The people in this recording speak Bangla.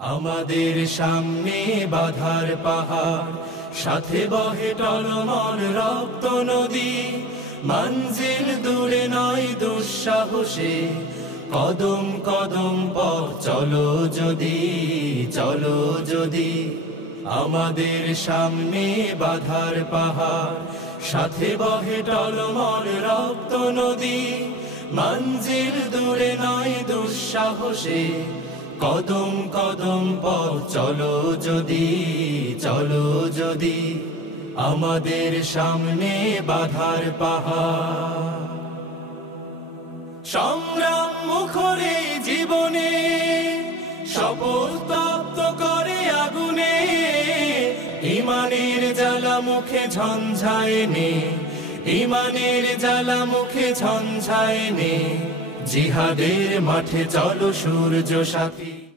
আমাদের সামনে বাধার পাহাড়, সাথে বহে টলমল রক্ত নদী। মঞ্জিল দূরে নয় দুঃসাহসে, কদম কদম পথ চলো যদি, চলো যদি। আমাদের সামনে বাধার পাহাড়, সাথে বহে টলমল রক্ত নদী। মঞ্জিল দূরে নয় দুঃসাহসে, কদম কদম পথ চলো যদি, চলো যদি। আমাদের সামনে বাধার পাহাড়, সংগ্রাম মুখরে জীবনে, শপথ তপ্ত করে আগুনে। ঈমানের জ্বালা মুখে ঝঞ্ঝায় নে, ঈমানের জ্বালা মুখে ঝঞ্ঝায় নে। জিহাদের মাঠে চলো সূর্য সাথী।